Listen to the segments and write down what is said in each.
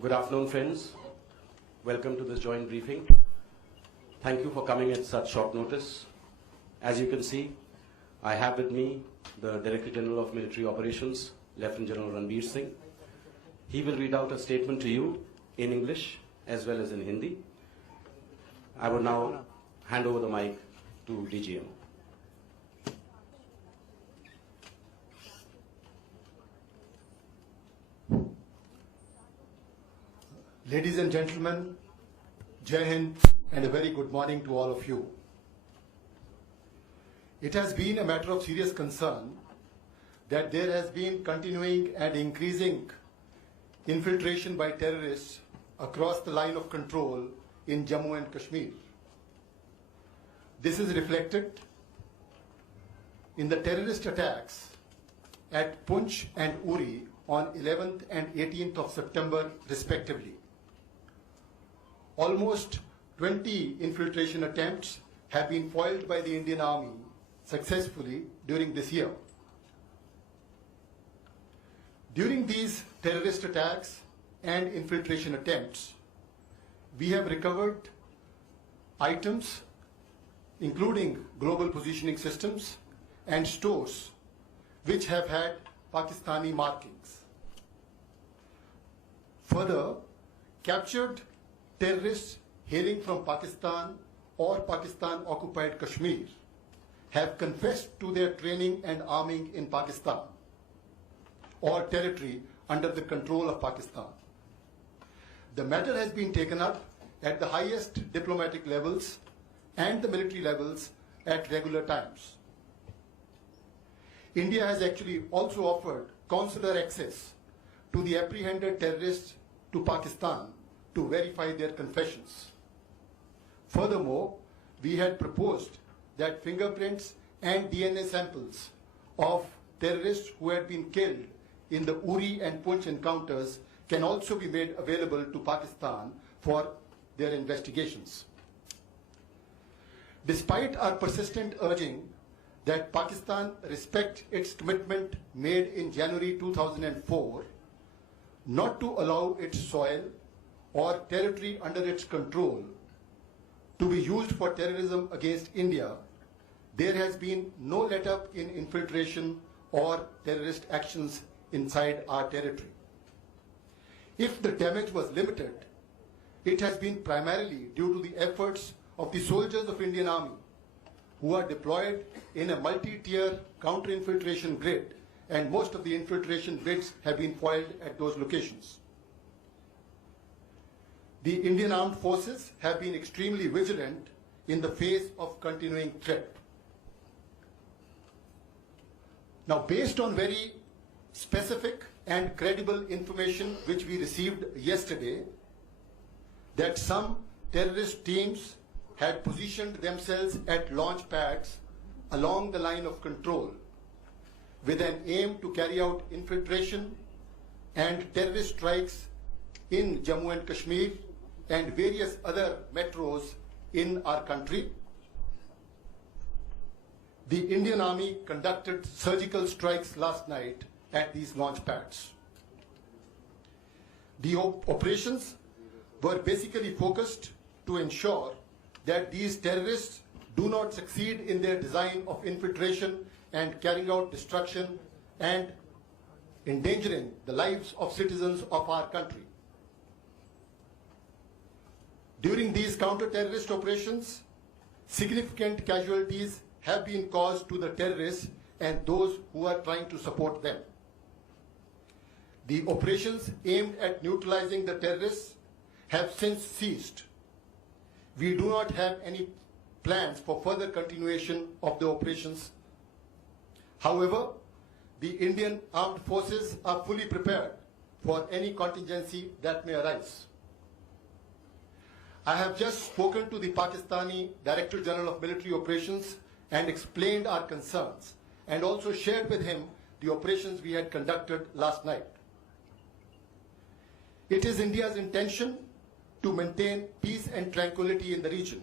Good afternoon, friends. Welcome to this joint briefing. Thank you for coming at such short notice. As you can see, I have with me the Director General of Military Operations, Lieutenant General Ranbir Singh. He will read out a statement to you in English as well as in Hindi. I would now hand over the mic to DGM. Ladies and gentlemen, Jai Hind and a very good morning to all of you. It has been a matter of serious concern that there has been continuing and increasing infiltration by terrorists across the line of control in Jammu and Kashmir. This is reflected in the terrorist attacks at Poonch and Uri on 11th and 18th of September respectively. Almost 20 infiltration attempts have been foiled by the Indian Army successfully during this year. During these terrorist attacks and infiltration attempts, we have recovered items including global positioning systems and stores which have had Pakistani markings. Further, captured terrorists hailing from Pakistan or Pakistan-occupied Kashmir have confessed to their training and arming in Pakistan or territory under the control of Pakistan. The matter has been taken up at the highest diplomatic levels and the military levels at regular times. India has actually also offered consular access to the apprehended terrorists to Pakistan to verify their confessions. Furthermore, we had proposed that fingerprints and DNA samples of terrorists who had been killed in the Uri and Poonch encounters can also be made available to Pakistan for their investigations. Despite our persistent urging that Pakistan respect its commitment made in January 2004 not to allow its soil or territory under its control to be used for terrorism against India, there has been no let-up in infiltration or terrorist actions inside our territory. If the damage was limited, it has been primarily due to the efforts of the soldiers of Indian Army who are deployed in a multi-tier counter-infiltration grid, and most of the infiltration bids have been foiled at those locations. The Indian Armed Forces have been extremely vigilant in the face of continuing threat. Now, based on very specific and credible information which we received yesterday, that some terrorist teams had positioned themselves at launch pads along the line of control with an aim to carry out infiltration and terrorist strikes in Jammu and Kashmir and various other metros in our country. The Indian Army conducted surgical strikes last night at these launch pads. The operations were basically focused to ensure that these terrorists do not succeed in their design of infiltration and carrying out destruction and endangering the lives of citizens of our country. During these counter-terrorist operations, significant casualties have been caused to the terrorists and those who are trying to support them. The operations aimed at neutralizing the terrorists have since ceased. We do not have any plans for further continuation of the operations. However, the Indian Armed Forces are fully prepared for any contingency that may arise. I have just spoken to the Pakistani Director General of Military Operations and explained our concerns, and also shared with him the operations we had conducted last night. It is India's intention to maintain peace and tranquility in the region,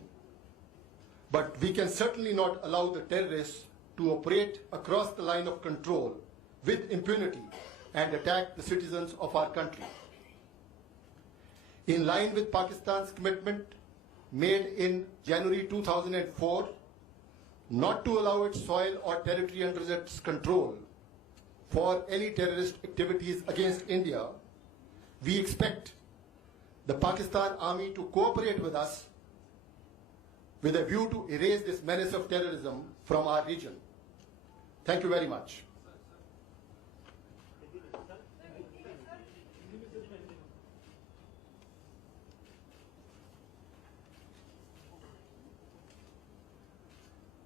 but we can certainly not allow the terrorists to operate across the line of control with impunity and attack the citizens of our country. In line with Pakistan's commitment made in January 2004 not to allow its soil or territory under its control for any terrorist activities against India, we expect the Pakistan Army to cooperate with us with a view to erase this menace of terrorism from our region. Thank you very much.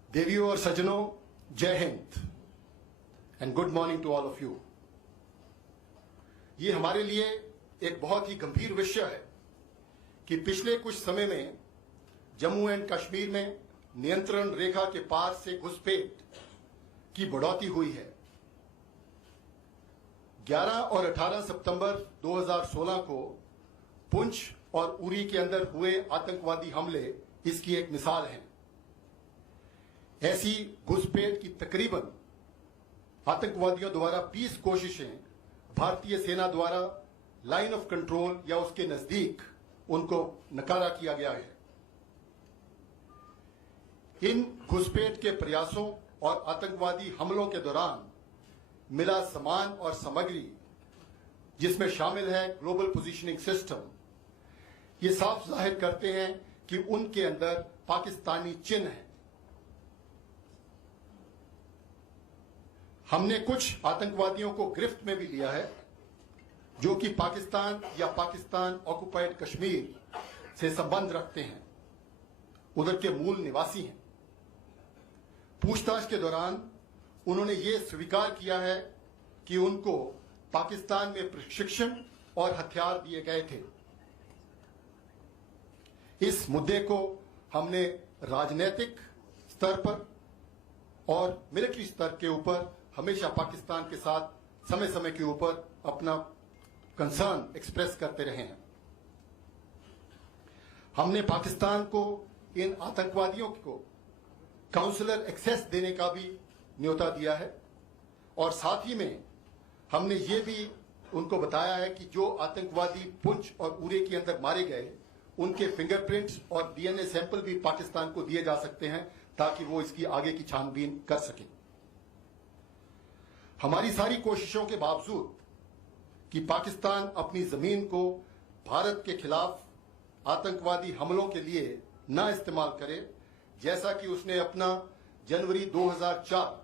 देवियों और सज्जनों, Jai Hind and good morning to all of you. ये हमारे लिए एक बहुत ही गंभीर विषय है कि पिछले कुछ समय में जम्मू एंड कश्मीर में नियंत्रण रेखा के पार से घुसपैठ की बढ़ोतरी हुई है। 11 और 18 सितंबर 2016 को पुंछ और उरी के अंदर हुए आतंकवादी हमले इसकी एक मिसाल है। ऐसी घुसपैठ की तकरीबन आतंकवादियों द्वारा 20 कोशिशें भारतीय सेना द्वारा लाइन ऑफ कंट्रोल या उसके नजदीक उनको नकारा किया गया है। इन घुसपैठ के प्रयासों और आतंकवादी हमलों के दौरान मिला सामान और सामग्री, जिसमें शामिल है ग्लोबल पोजीशनिंग सिस्टम, ये साफ जाहिर करते हैं कि उनके अंदर पाकिस्तानी चिन्ह है। हमने कुछ आतंकवादियों को गिरफ्त में भी लिया है जो कि पाकिस्तान या पाकिस्तान ऑक्युपाइड कश्मीर से संबंध रखते हैं, उधर के मूल निवासी हैं। पूछताछ के दौरान उन्होंने ये स्वीकार किया है कि उनको पाकिस्तान में प्रशिक्षण और हथियार दिए गए थे। इस मुद्दे को हमने राजनीतिक स्तर पर और मिलिट्री स्तर के ऊपर हमेशा पाकिस्तान के साथ समय समय के ऊपर अपना कंसर्न एक्सप्रेस करते रहे हैं। हमने पाकिस्तान को इन आतंकवादियों को काउंसलर एक्सेस देने का भी न्योता दिया है और साथ ही में हमने ये भी उनको बताया है कि जो आतंकवादी पुंछ और उरी के अंदर मारे गए उनके फिंगरप्रिंट्स और डीएनए सैंपल भी पाकिस्तान को दिए जा सकते हैं ताकि वो इसकी आगे की छानबीन कर सकें। हमारी सारी कोशिशों के बावजूद कि पाकिस्तान अपनी जमीन को भारत के खिलाफ आतंकवादी हमलों के लिए न इस्तेमाल करे, जैसा कि उसने अपना जनवरी 2004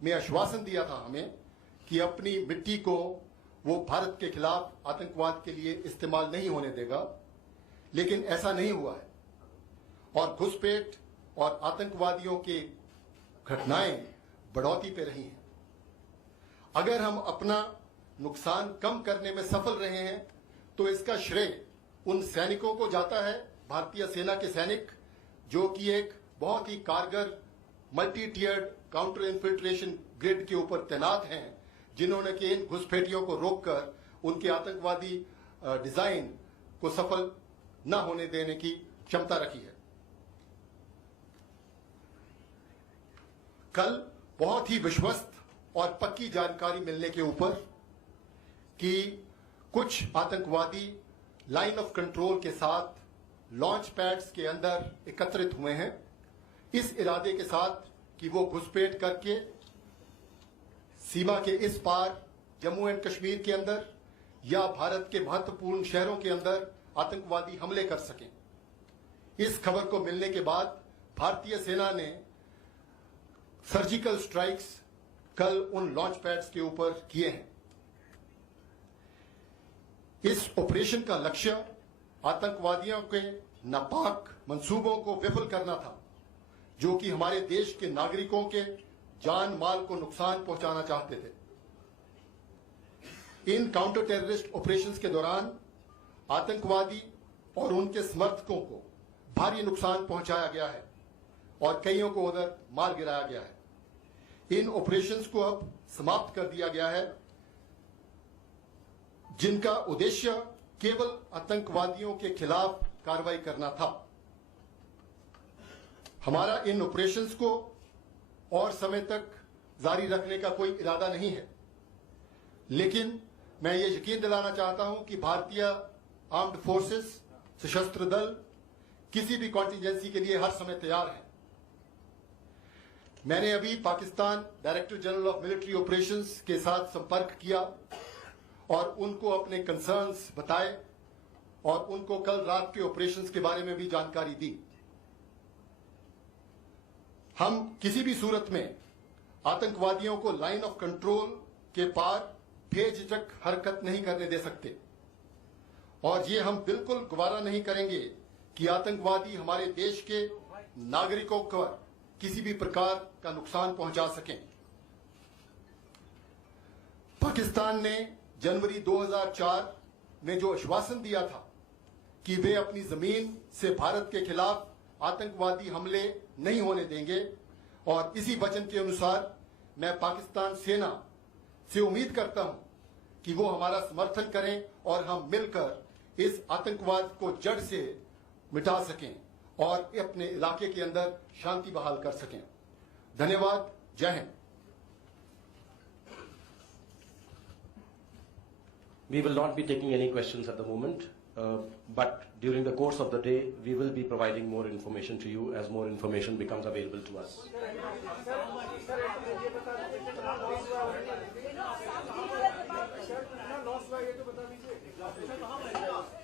में आश्वासन दिया था हमें कि अपनी मिट्टी को वो भारत के खिलाफ आतंकवाद के लिए इस्तेमाल नहीं होने देगा, लेकिन ऐसा नहीं हुआ है और घुसपैठ और आतंकवादियों की घटनाएं बढ़ोतरी पे रही हैं। अगर हम अपना नुकसान कम करने में सफल रहे हैं तो इसका श्रेय उन सैनिकों को जाता है, भारतीय सेना के सैनिक जो कि एक बहुत ही कारगर मल्टी टियर्ड काउंटर इन्फिल्ट्रेशन ग्रिड के ऊपर तैनात हैं, जिन्होंने कि इन घुसपैठियों को रोककर उनके आतंकवादी डिजाइन को सफल न होने देने की क्षमता रखी है। कल बहुत ही विश्वस्त और पक्की जानकारी मिलने के ऊपर कि कुछ आतंकवादी लाइन ऑफ कंट्रोल के साथ लॉन्च पैड्स के अंदर एकत्रित हुए हैं, इस इरादे के साथ कि वो घुसपैठ करके सीमा के इस पार जम्मू एंड कश्मीर के अंदर या भारत के महत्वपूर्ण शहरों के अंदर आतंकवादी हमले कर सकें। इस खबर को मिलने के बाद भारतीय सेना ने सर्जिकल स्ट्राइक्स कल उन लॉन्च पैड्स के ऊपर किए हैं। इस ऑपरेशन का लक्ष्य आतंकवादियों के नापाक मंसूबों को विफल करना था, जो कि हमारे देश के नागरिकों के जान माल को नुकसान पहुंचाना चाहते थे। इन काउंटर टेररिस्ट ऑपरेशंस के दौरान आतंकवादी और उनके समर्थकों को भारी नुकसान पहुंचाया गया है और कईयों को उधर मार गिराया गया है। इन ऑपरेशंस को अब समाप्त कर दिया गया है, जिनका उद्देश्य केवल आतंकवादियों के खिलाफ कार्रवाई करना था। हमारा इन ऑपरेशंस को और समय तक जारी रखने का कोई इरादा नहीं है, लेकिन मैं ये यकीन दिलाना चाहता हूं कि भारतीय आर्म्ड फोर्सेस, सशस्त्र दल, किसी भी कॉन्टिजेंसी के लिए हर समय तैयार है। मैंने अभी Pakistan director general of military operations के साथ संपर्क किया और उनको अपने कंसर्न्स बताए और उनको कल रात के ऑपरेशंस के बारे में भी जानकारी दी। हम किसी भी सूरत में आतंकवादियों को लाइन ऑफ कंट्रोल के पार बेझिझक हरकत नहीं करने दे सकते और ये हम बिल्कुल गवारा नहीं करेंगे कि आतंकवादी हमारे देश के नागरिकों को किसी भी प्रकार का नुकसान पहुंचा सकें। पाकिस्तान ने जनवरी 2004 में जो आश्वासन दिया था कि वे अपनी जमीन से भारत के खिलाफ आतंकवादी हमले नहीं होने देंगे, और इसी वचन के अनुसार मैं पाकिस्तान सेना से उम्मीद करता हूं कि वो हमारा समर्थन करें और हम मिलकर इस आतंकवाद को जड़ से मिटा सकें और अपने इलाके के अंदर शांति बहाल कर सकें। धन्यवाद। जय Hind. We will not be taking any questions at the moment, but during the course of the day, we will be providing more information to you as more information becomes available to us. Loss हुआ ये तो बता दीजिए।